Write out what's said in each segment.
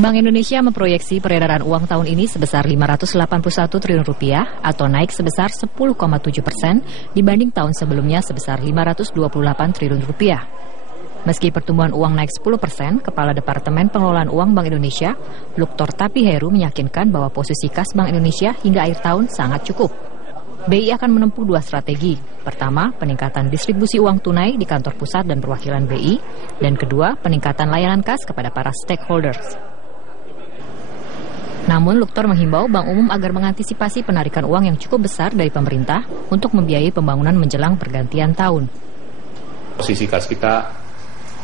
Bank Indonesia memproyeksi peredaran uang tahun ini sebesar Rp581 triliun atau naik sebesar 10,7% dibanding tahun sebelumnya sebesar Rp528 triliun. Meski pertumbuhan uang naik 10%, Kepala Departemen Pengelolaan Uang Bank Indonesia, Luktor Tapi Heru meyakinkan bahwa posisi kas Bank Indonesia hingga akhir tahun sangat cukup. BI akan menempuh dua strategi. Pertama, peningkatan distribusi uang tunai di kantor pusat dan perwakilan BI. Dan kedua, peningkatan layanan kas kepada para stakeholders. Namun, Luktor menghimbau Bank Umum agar mengantisipasi penarikan uang yang cukup besar dari pemerintah untuk membiayai pembangunan menjelang pergantian tahun. Posisi kas kita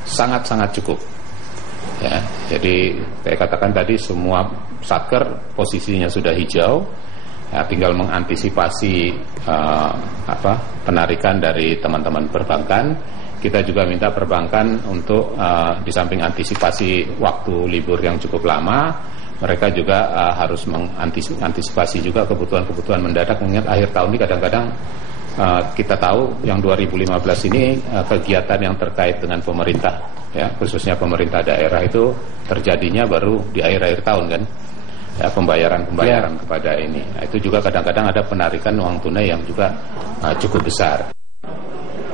sangat-sangat cukup. Ya, jadi saya katakan tadi semua satker posisinya sudah hijau. Ya, tinggal mengantisipasi penarikan dari teman-teman perbankan. Kita juga minta perbankan untuk di samping antisipasi waktu libur yang cukup lama, mereka juga harus mengantisipasi juga kebutuhan-kebutuhan mendadak. Mengingat akhir tahun ini kadang-kadang kita tahu yang 2015 ini kegiatan yang terkait dengan pemerintah, ya, khususnya pemerintah daerah itu terjadinya baru di akhir-akhir tahun kan. Ya, pembayaran kepada ini. Nah, itu juga kadang-kadang ada penarikan uang tunai yang juga cukup besar.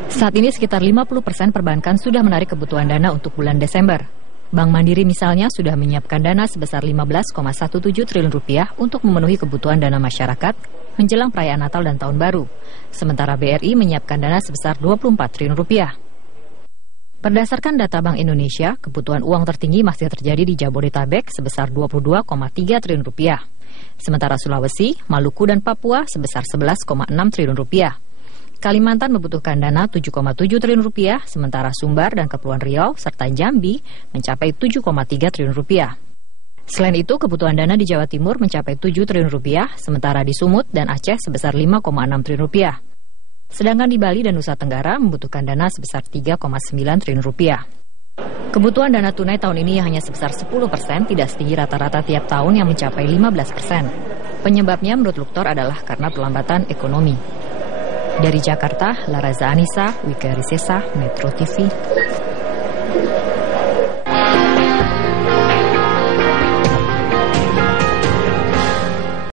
Saat ini sekitar 50% perbankan sudah menarik kebutuhan dana untuk bulan Desember. Bank Mandiri misalnya sudah menyiapkan dana sebesar Rp15,17 triliun untuk memenuhi kebutuhan dana masyarakat menjelang perayaan Natal dan Tahun Baru. Sementara BRI menyiapkan dana sebesar Rp24 triliun. Berdasarkan data Bank Indonesia, kebutuhan uang tertinggi masih terjadi di Jabodetabek sebesar Rp22,3 triliun. Sementara Sulawesi, Maluku, dan Papua sebesar Rp11,6 triliun. Kalimantan membutuhkan dana Rp7,7 triliun, sementara Sumbar dan Kepulauan Riau serta Jambi mencapai Rp7,3 triliun. Selain itu, kebutuhan dana di Jawa Timur mencapai Rp7 triliun, sementara di Sumut dan Aceh sebesar Rp5,6 triliun. Sedangkan di Bali dan Nusa Tenggara membutuhkan dana sebesar Rp3,9 triliun. Kebutuhan dana tunai tahun ini hanya sebesar 10%, tidak setinggi rata-rata tiap tahun yang mencapai 15%. Penyebabnya menurut Luktor adalah karena pelambatan ekonomi. Dari Jakarta, Laraza Anissa, Wika Risesa, Metro TV.